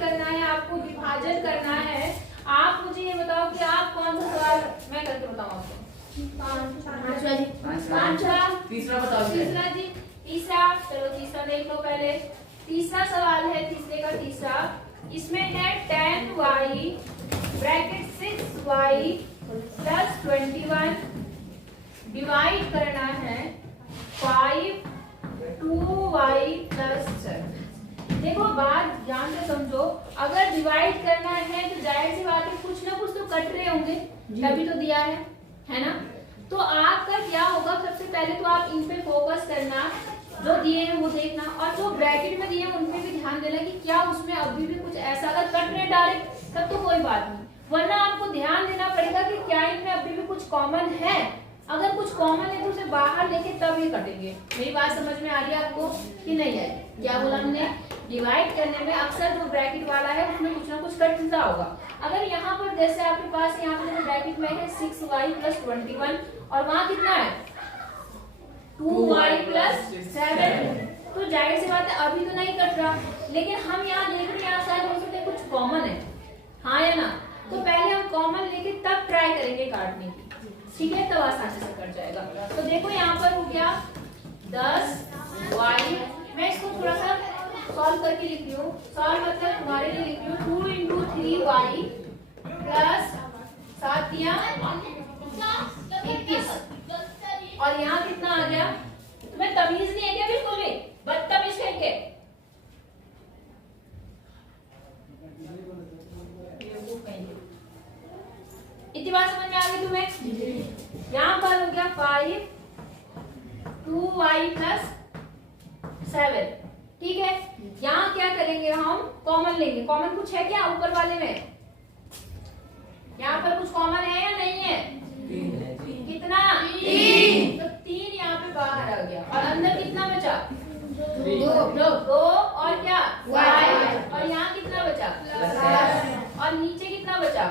करना है, आपको विभाजन करना है। आप मुझे ये बताओ कि आप कौन सा सवाल मैं करके बताऊं आपको? पांचवा। तीसरा बताओ। तीसरा जी, तीसरा। चलो तीसरा देख लो पहले। तीसरा सवाल है, तीसरे का तीसरा। इसमें है 10y bracket 6y plus 21 divide करना है 5 2y प्लस 7। देखो बात ध्यान से समझो, अगर डिवाइड करना है तो जाहिर सी बात है कुछ ना कुछ तो कट रहे होंगे, तभी तो दिया है ना। तो आपका क्या होगा, सबसे पहले तो आप इन पे फोकस करना, जो दिए हैं वो देखना, और जो ब्रैकेट में दिए हैं उन पे भी ध्यान देना कि क्या उसमें अभी भी कुछ ऐसा, अगर कट रहे डायरेक्ट तब तो कोई बात नहीं, वरना आपको ध्यान देना पड़ेगा कि क्या इनमें अभी भी कुछ कॉमन है। अगर कुछ कॉमन है तो उसे बाहर लेके तब ये कटेंगे। मेरी बात समझ में आ रही है आपको कि नहीं है? क्या बोला हमने? डिवाइड करने में अक्सर जो ब्रैकेट वाला है उसमें कुछ ना कुछ कटता होगा। अगर यहाँ पर जैसे आपके पास यहाँ पर ब्रैकेट में है 6y प्लस 21 और वहां कितना है 2y प्लस 7, तो जाहिर सी बात है अभी तो नहीं कट रहा, लेकिन हम यहाँ देख रहे हैं यहाँ शायद हो सकता है कुछ कॉमन है, हाँ या ना। तो पहले हम कॉमन लेके तब ट्राई करेंगे काटने की, ठीक है, तब आसानी से कट जाएगा। तो देखो यहाँ पर हो गया 10y, मैं इसको थोड़ा सा सॉल्व करके लिख रही हूँ, सॉल्व मतलब तुम्हारे लिए लिख रही हूँ 2 इंटू 3y प्लस 7 दिया 21, और यहाँ कितना आ गया? तुम्हें तमीज नहीं है क्या बिल्कुल भी? बदतमीज कहेंगे। इतनी बात समझ में आ गई तुम्हें? यहाँ पर हो गया 5 2y प्लस 7, ठीक है। यहाँ क्या करेंगे, हम कॉमन लेंगे। कॉमन कुछ है क्या ऊपर वाले में? यहाँ पर कुछ कॉमन है या नहीं है? कितना? 3। तो 3 यहाँ पे बाहर आ गया, और अंदर कितना बचा? 2 और क्या? y, और यहाँ कितना बचा? और नीचे कितना बचा?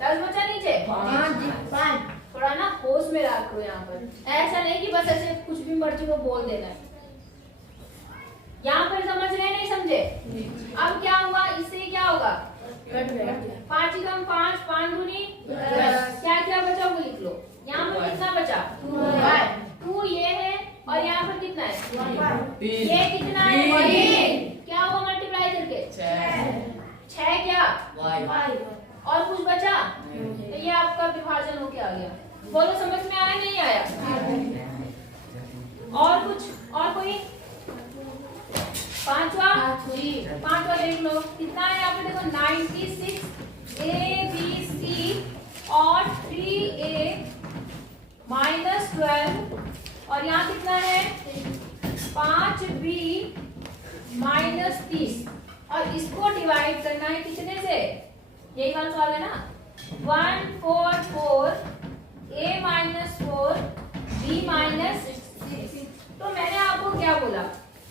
10 बचा नीचे। 5। थोड़ा ना होश में रखो यहाँ पर, ऐसा नहीं कि बस ऐसे कुछ भी मर्जी को बोल देना है। यहाँ पर समझ रहे नहीं समझे? अब क्या हुआ, इससे क्या होगा? 5 कम 5, 5 दूनी क्या क्या बचा वो लिख लो। यहाँ पर कितना बचा? 2 ये है, और यहाँ पर कितना है? ये कितना है? क्या होगा मल्टीप्लाई करके? 6 क्या? और कुछ बचा? तो ये आपका विभाजन होके आ गया। बोलो समझ में आया नहीं आया? और कुछ, और कोई? पांचवा देख लो कितना है यहाँ पे, देखो 96 ABC और 3A माइनस 12, और यहाँ कितना है 5B माइनस 30, और इसको डिवाइड करना है कितने से? यही वाला सवाल है ना, 1 4 4 A माइनस 4 B माइनस 6। तो मैंने आपको क्या बोला,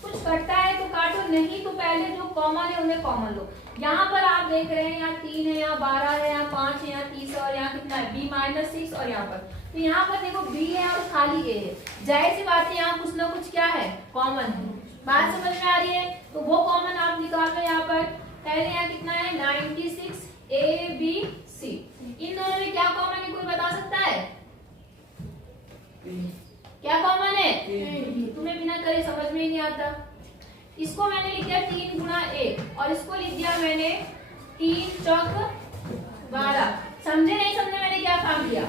कुछ कटता है तो काटो, नहीं तो पहले जो कॉमन है उन्हें कॉमन लो। यहाँ पर आप देख रहे हैं यहाँ 3 है, यहाँ 12 है, यहाँ 5 है, यहाँ 30 है, और यहाँ कितना है B माइनस 6, और यहाँ पर तो यहाँ पर देखो B है और खाली A है, जाहिर सी बात है यहाँ कुछ ना कुछ क्या है कॉमन है। बात समझ में आ रही है? तो वो कॉमन आप निकाल लो। यहाँ पर पहले यहाँ कितना है 96 ABC, इन दोनों में क्या कॉमन है कोई बता सकता है? क्या कॉमन है? तुम्हें बिना करे समझ में ही नहीं आता। इसको मैंने लिख दिया 3 गुणा 1, और इसको लिख दिया मैंने 3 चौक 12। समझे नहीं समझे मैंने क्या काम किया?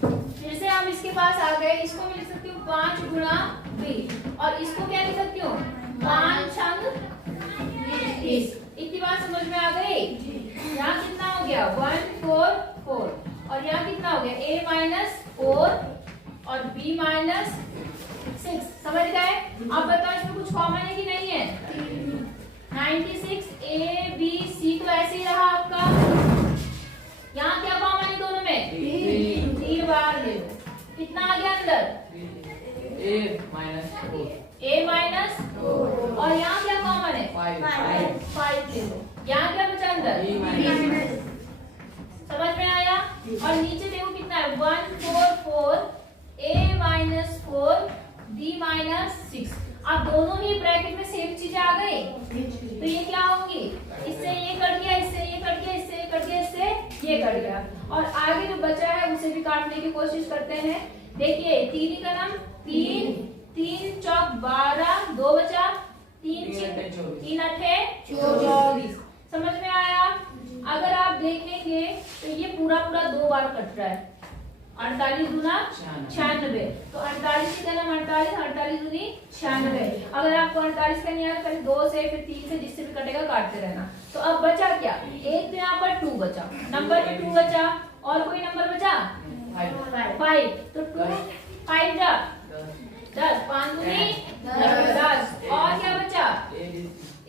फिर से हम इसके पास आ गए, इसको मैं लिख सकती हूँ 5 गुणा 20, और इसको क्या लिख सकती हूँ 5 छंग 30। इतनी बात समझ में आ गई? यहाँ कितना हो गया 1 4 4, और यहाँ कितना हो गया A माइनस 4 और B माइनस 6। समझ गए? अब बताओ इसमें कुछ कॉमन है कि नहीं है? 96 ABC तो ऐसे ही रहा आपका। यहाँ क्या कॉमन है दोनों में? 3 बार ले लो, कितना आ गया अंदर? A माइनस 4, और यहाँ क्या कॉमन है? 5 ले लो। यहाँ क्या बचा अंदर? समझ में आया? और नीचे देखो कितना है 1 4 4 A माइनस 4 B माइनस 6, अब दोनों ही ब्रैकेट में सेम चीजें आ गई, तो ये क्या होंगी, इससे ये कट गया, इससे ये कट गया, इससे ये कट गया, इससे ये कट गया, और आगे जो बचा है उसे भी काटने की कोशिश करते हैं। देखिए 3 का नाम 3, 3 चौक 12, 2 बचा, 3 अठे 24। समझ में आया? अगर आप देखेंगे तो ये पूरा पूरा 2 बार कट रहा है, 48 गुना 96, तो 48 की जगह 48, 48 दूनी 96। अगर आपको 48 का नहीं आया पहले 2 से फिर 3 से जिससे भी कटेगा काटते रहना। तो अब बचा क्या, एक तो यहाँ पर 2 बचा, नंबर में 2 बचा, और कोई नंबर बचा 5, तो 2 5 जा 10, 5 दूनी 10, और क्या बचा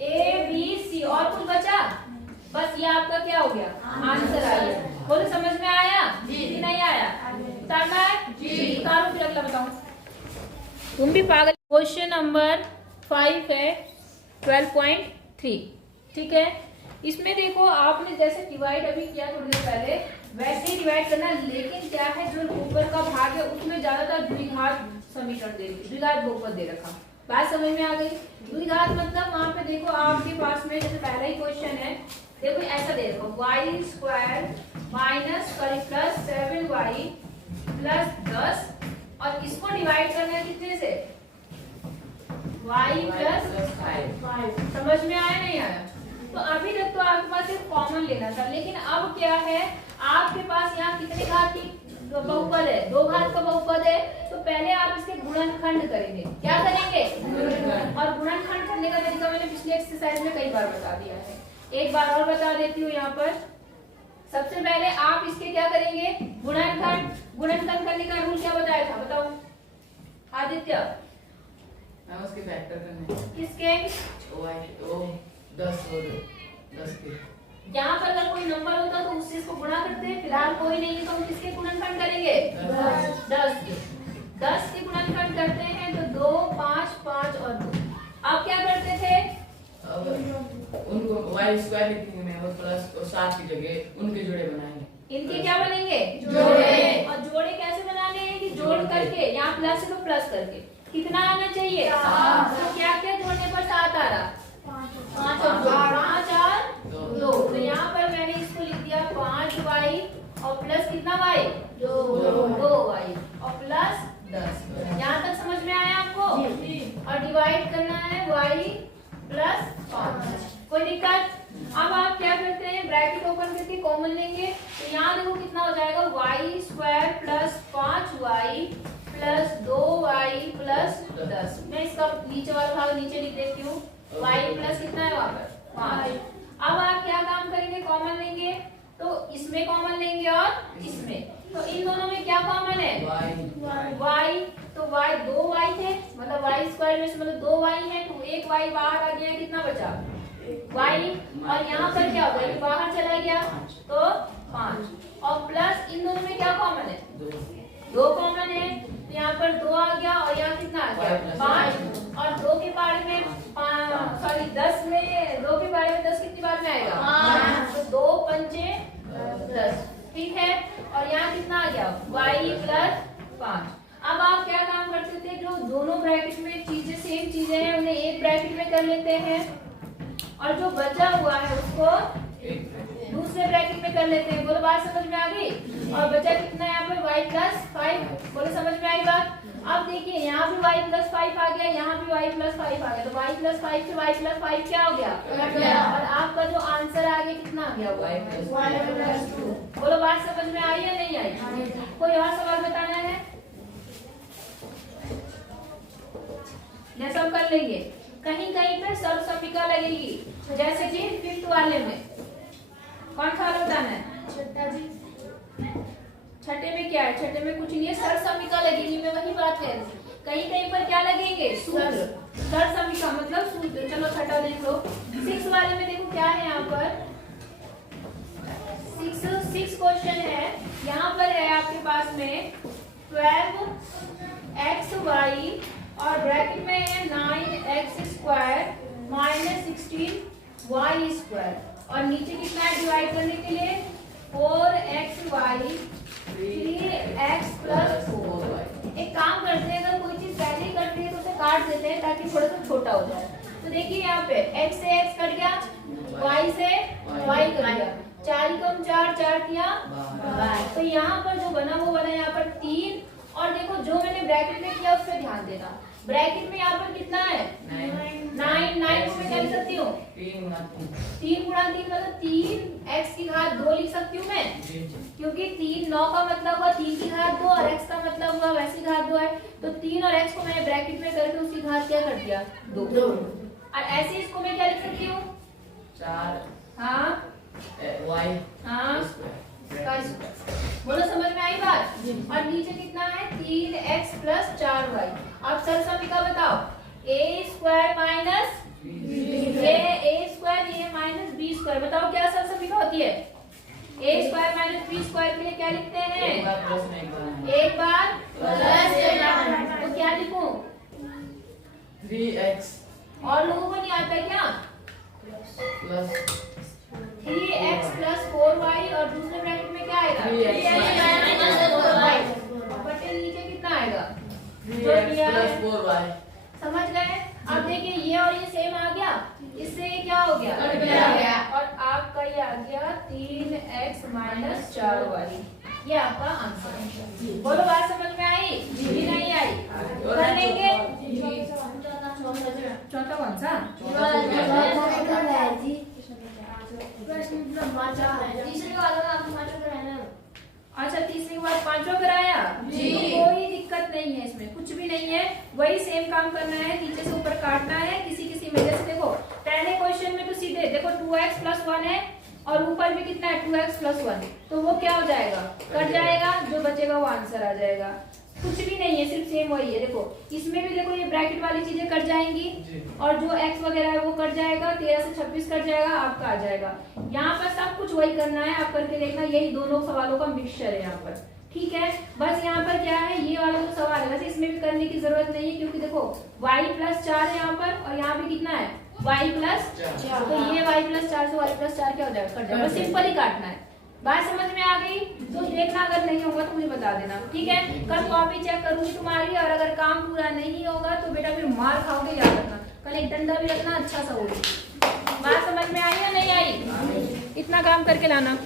A B C, और कुछ बचा, बस ये आपका क्या हो गया, आंसर आ गया। बोलो समझ में आया जी, नहीं आया? उतारना है जी, उतारो फिर अगला बताओ। तुम भी पागल। क्वेश्चन नंबर 5 है 12.3, ठीक है। इसमें देखो आपने जैसे डिवाइड अभी किया थोड़ी देर पहले, वैसे ही डिवाइड करना, लेकिन क्या है जो ऊपर का भाग है उसमें ज्यादातर द्विघात समीकरण दे रखी, द्विघात बहुपद दे रखा। बात समझ में आ गई? द्विघात मतलब वहां पे देखो आपके पास में जैसे पहला ही क्वेश्चन है, देखो ऐसा दे रखो y square minus plus 7y plus 10, और इसको डिवाइड करना है कितने से, y प्लस 5। समझ में आया नहीं आया? तो अभी तक तो आपके पास सिर्फ कॉमन लेना था, लेकिन अब क्या है, आपके पास यहाँ कितने घात की बहुपद है, 2 घात का बहुपद है, तो पहले आप इसके गुणनखंड करेंगे। क्या करेंगे? और गुणनखंड करने का तरीका मैंने पिछले एक्सरसाइज में कई बार बता दिया है, एक बार और बता देती हूँ यहाँ पर। सबसे पहले आप इसके क्या करेंगे, गुणनखंड। गुणनखंड करने का रूल क्या बताया था, बताओ आदित्य? उसके फैक्टर करने। किसके? 10 के। यहाँ पर अगर कोई नंबर होता तो उससे इसको गुणा करते हैं, फिलहाल कोई नहीं है तो हम किसके गुणनखंड करेंगे, 10 के। 10 के गुणनखंड करते हैं तो 2 5 5 और 2। अब क्या करते थे, अब उनको y स्क्वायर लिखेंगे मैं, और प्लस और 7 की जगह उनके जोड़े बनाएंगे। इनके क्या बनेंगे, जोड़े। और जोड़े कैसे बनाने हैं कि जोड़ करके, यहाँ प्लस है तो प्लस करके कितना आना चाहिए, तो क्या क्या जोड़ने पर 7 आ रहा, 5 और 2। तो यहाँ पर मैंने इसको लिख दिया 5y और प्लस कितना y, 2y और प्लस 10। यहाँ तक समझ में आया आपको? और डिवाइड करना है y प्लस 5। कोई दिक्कत? अब आप क्या करते हैं, ब्रैकेट ओपन करके कॉमन लेंगे, तो यहाँ देखो कितना हो जाएगा, y square plus 5y plus 2y plus 10। मैं इसका नीचे वाला भाग नीचे लिख देती हूँ, y प्लस कितना है वहां पर 5। अब आप क्या काम करेंगे, कॉमन लेंगे, तो इसमें कॉमन लेंगे और इसमें, तो इन दोनों में क्या कॉमन है, y। तो y 2y थे, मतलब y स्क्वायर में से मतलब 2y है, तो एक y बाहर आ गया, कितना बचा y, और यहाँ पर क्या होगा, ये बाहर चला गया तो 5, और प्लस इन दोनों में क्या कॉमन है, 2 कॉमन है, तो यहाँ पर 2 आ गया, और यहाँ कितना आ गया 5, और 2 के पारे में 10 में 2 के पारे में 10 कितनी बार में आएगा, तो 2 पंचे 10, ठीक है। और यहाँ कितना आ गया y प्लस 5। अब आप क्या काम करते थे, जो दोनों ब्रैकेट में चीजें सेम चीजें हैं उन्हें एक ब्रैकेट में कर लेते हैं, और जो बचा हुआ है उसको दूसरे ब्रैकेट में कर लेते हैं। बोलो बात समझ में आ गई? और बचा कितना है यहाँ पे y प्लस 5। बोलो समझ में आई बात? अब देखिए यहाँ भी y प्लस 5 आ गया, यहाँ भी y प्लस 5 आ गया, तो y प्लस 5 से y प्लस 5 क्या हो गया, और आपका जो आंसर आ गया कितना आ गया, y प्लस 2। बोलो बात समझ में आई या नहीं आई? कोई और सवाल बताना है? ये सब कर लेंगे। कहीं कहीं पे सर्वसम्मिका लगेगी, जैसे कि 5th वाले में कौन सा बताना है, छठा जी। छठे में क्या है, छठे में कुछ नहीं है, सर्वसम्मिका लगेगी। मैं वही बात कह रही हूँ, कहीं कहीं पर क्या लगेंगे, सूत्र। सर्वसम्मिका मतलब सूत्र। चलो छठा देख लो। 6 वाले में देखो क्या है, यहाँ पर 6 क्वेश्चन है। यहाँ पर है आपके पास में 12xy और ब्रैकेट में है 9x square minus 16y square, और नीचे कितना है डिवाइड करने के लिए 4xy 3x प्लस 4। एक काम करते हैं, अगर कोई चीज पहले ही करते हैं तो उसे काट काट देते हैं ताकि थोड़ा सा छोटा हो जाए। तो देखिए यहाँ पे x से x कट गया, y से y कट गया, 4 कम 4, 4 किया 12। तो यहाँ पर जो बना वो बना यहाँ पर 3। और देखो जो मैंने ब्रैकेट में किया उस पर ध्यान देना। ब्रैकेट में यहाँ पर कितना है 9। 9 को मैं क्या लिख सकती हूँ 3 गुणा 3 मतलब 3x की घात 2 लिख सकती हूँ मैं, क्योंकि 3 9 का मतलब हुआ 3 की घात 2 और x का मतलब हुआ वैसी घात 2 है। तो 3 और x को मैंने ब्रैकेट में करके उसकी घात क्या कर दिया 2। और ऐसे इसको मैं क्या लिख सकती हूँ 4 हाँ y हाँ का स्क्वायर। बोलो समझ में आई बात। और नीचे कितना है 3x प्लस 4y। अब सरसमीका बताओ a स्क्वायर माइनस ये a स्क्वायर ये माइनस b स्क्वायर। बताओ क्या सरसमीका होती है a square minus b square के लिए क्या लिखते हैं एक बार प्लस। तो क्या लिखूं 3x और लोगों को नहीं आता क्या प्लस 3x प्लस 4y और दूसरे ब्रैकेट में क्या आएगा 3x बटे नीचे कितना आएगा 3x प्लस 4y। समझ गए। अब देखिए ये और ये सेम आ गया, इससे ये क्या हो गया कट गया। और आपका ये आ गया 3x माइनस 4y। ये आपका आंसर है। बोलो बात समझ में आई जी नहीं आई कर लेंगे। चौथा कौन सा अच्छा तीसरे के बाद पांचवा कराया जी। तो कोई दिक्कत नहीं है इसमें, कुछ भी नहीं है, वही सेम काम करना है, नीचे से ऊपर काटना है किसी किसी वजह से। देखो पहले क्वेश्चन में तो सीधे देखो 2x प्लस 1 है और ऊपर भी कितना है 2x प्लस 1, तो वो क्या हो जाएगा कट जाएगा, जो बचेगा वो आंसर आ जाएगा। कुछ भी नहीं है, सिर्फ सेम वही है। देखो इसमें भी देखो ये ब्रैकेट वाली चीजें कट जाएंगी और जो x वगैरह है वो कट जाएगा, 13 से 26 कट जाएगा, आपका आ जाएगा। यहाँ पर सब कुछ वही करना है, आप करके देखना, यही दोनों सवालों का मिक्सचर है यहाँ पर। ठीक है, बस यहाँ पर क्या है ये वाला जो सवाल है वैसे इसमें भी करने की जरूरत नहीं है, क्योंकि देखो y प्लस 4 है यहाँ पर और यहाँ पे कितना है y प्लस 4। तो ये y प्लस 4 से y प्लस 4 क्या हो जाएगा कट जाएगा, सिंपल ही काटना है। बात समझ में आ गई तो देखना, अगर नहीं होगा तो मुझे बता देना। ठीक है, कल कॉपी चेक करूंगी तुम्हारी, और अगर काम पूरा नहीं होगा तो बेटा फिर मार खाओगे, याद रखना। कल एक डंडा भी रखना अच्छा सा होगा। बात समझ में आई या नहीं आई, इतना काम करके लाना।